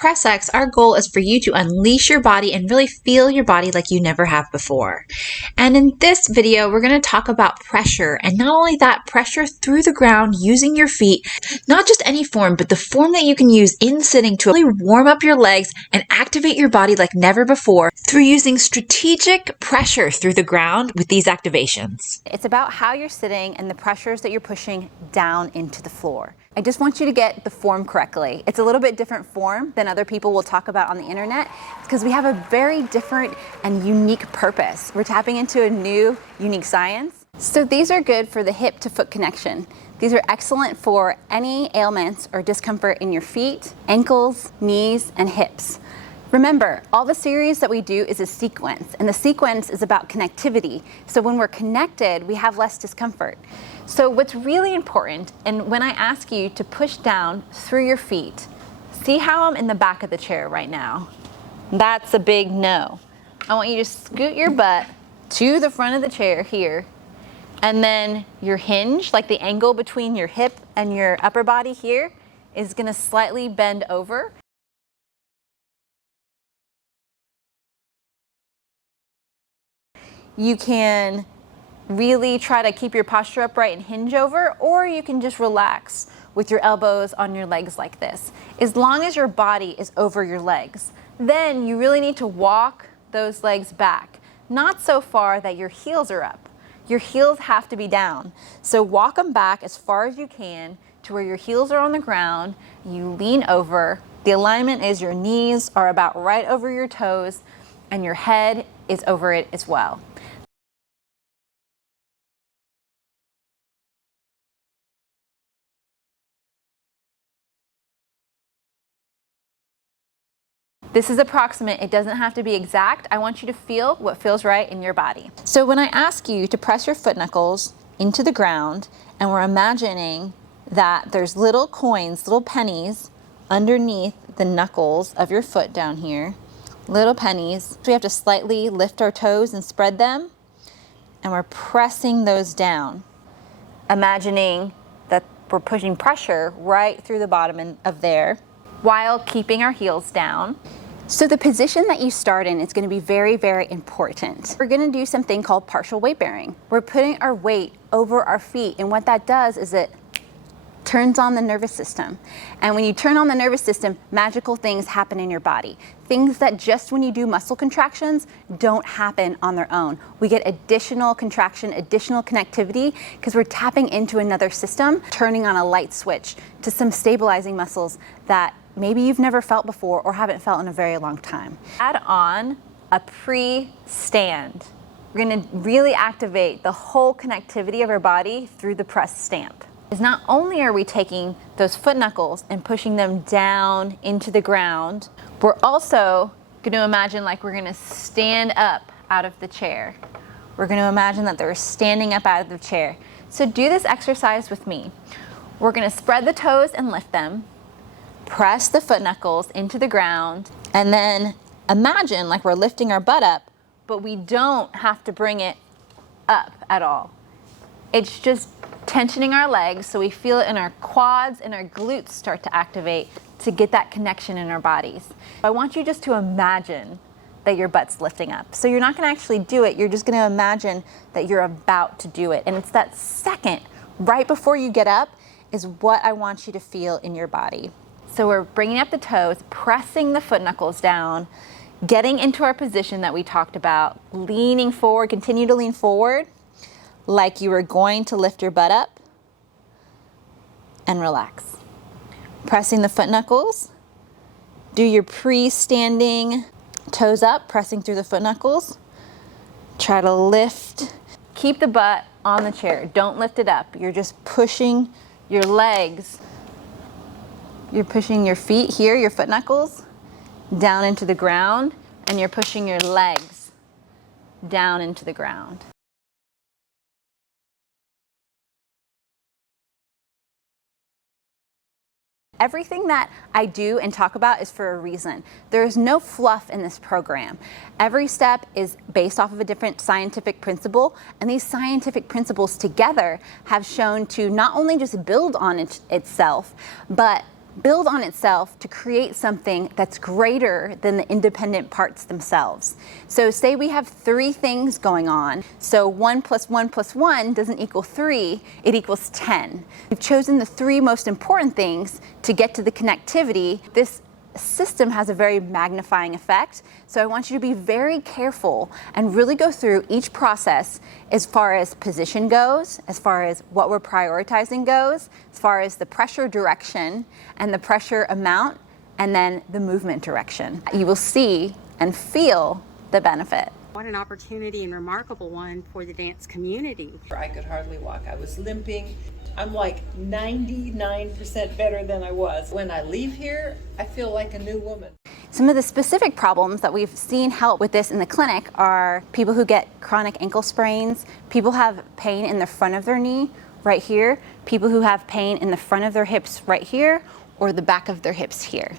PressEX, our goal is for you to unleash your body and really feel your body like you never have before. And in this video, we're going to talk about pressure, and not only that, pressure through the ground using your feet, not just any form, but the form that you can use in sitting to really warm up your legs and activate your body like never before through using strategic pressure through the ground with these activations. It's about how you're sitting and the pressures that you're pushing down into the floor. I just want you to get the form correctly. It's a little bit different form than other people will talk about on the internet because we have a very different and unique purpose. We're tapping into a new, unique science. So these are good for the hip to foot connection. These are excellent for any ailments or discomfort in your feet, ankles, knees, and hips. Remember, all the series that we do is a sequence, and the sequence is about connectivity. So when we're connected, we have less discomfort. So what's really important, and when I ask you to push down through your feet, see how I'm in the back of the chair right now? That's a big no. I want you to scoot your butt to the front of the chair here, and then your hinge, like the angle between your hip and your upper body here, is gonna slightly bend over. You can really try to keep your posture upright and hinge over, or you can just relax with your elbows on your legs like this. As long as your body is over your legs, then you really need to walk those legs back, not so far that your heels are up. Your heels have to be down. So walk them back as far as you can to where your heels are on the ground. You lean over. The alignment is your knees are about right over your toes and your head is over it as well. This is approximate, it doesn't have to be exact. I want you to feel what feels right in your body. So when I ask you to press your foot knuckles into the ground, and we're imagining that there's little coins, little pennies underneath the knuckles of your foot down here, little pennies. We have to slightly lift our toes and spread them, and we're pressing those down. Imagining that we're pushing pressure right through the bottom of there while keeping our heels down. So the position that you start in is going to be very, very important. We're going to do something called partial weight bearing. We're putting our weight over our feet, and what that does is it turns on the nervous system. And when you turn on the nervous system, magical things happen in your body. Things that just when you do muscle contractions don't happen on their own. We get additional contraction, additional connectivity because we're tapping into another system, turning on a light switch to some stabilizing muscles that maybe you've never felt before or haven't felt in a very long time. Add on a pre-stand. We're going to really activate the whole connectivity of our body through the press stamp. Is not only are we taking those foot knuckles and pushing them down into the ground, we're also going to imagine like we're going to stand up out of the chair. We're going to imagine that they're standing up out of the chair. So do this exercise with me. We're going to spread the toes and lift them, press the foot knuckles into the ground, and then imagine like we're lifting our butt up, but we don't have to bring it up at all. It's just tensioning our legs so we feel it in our quads and our glutes start to activate to get that connection in our bodies. I want you just to imagine that your butt's lifting up. So you're not going to actually do it, you're just going to imagine that you're about to do it. And it's that second right before you get up is what I want you to feel in your body. So we're bringing up the toes, pressing the foot knuckles down, getting into our position that we talked about, leaning forward, continue to lean forward like you were going to lift your butt up, and relax. Pressing the foot knuckles, do your pre-standing toes up, pressing through the foot knuckles. Try to lift, keep the butt on the chair, don't lift it up. You're just pushing your legs. You're pushing your feet here, your foot knuckles, down into the ground, and you're pushing your legs down into the ground. Everything that I do and talk about is for a reason. There is no fluff in this program. Every step is based off of a different scientific principle, and these scientific principles together have shown to not only just build on itself, but build on itself to create something that's greater than the independent parts themselves. So say we have 3 things going on. So 1 + 1 + 1 doesn't equal 3, it equals 10. We've chosen the 3 most important things to get to the connectivity. This system has a very magnifying effect. So I want you to be very careful and really go through each process as far as position goes, as far as what we're prioritizing goes, as far as the pressure direction and the pressure amount, and then the movement direction. You will see and feel the benefit. What an opportunity and remarkable one for the dance community. I could hardly walk. I was limping. I'm like 99% better than I was. When I leave here, I feel like a new woman. Some of the specific problems that we've seen help with this in the clinic are people who get chronic ankle sprains, people who have pain in the front of their knee right here, people who have pain in the front of their hips right here, or the back of their hips here.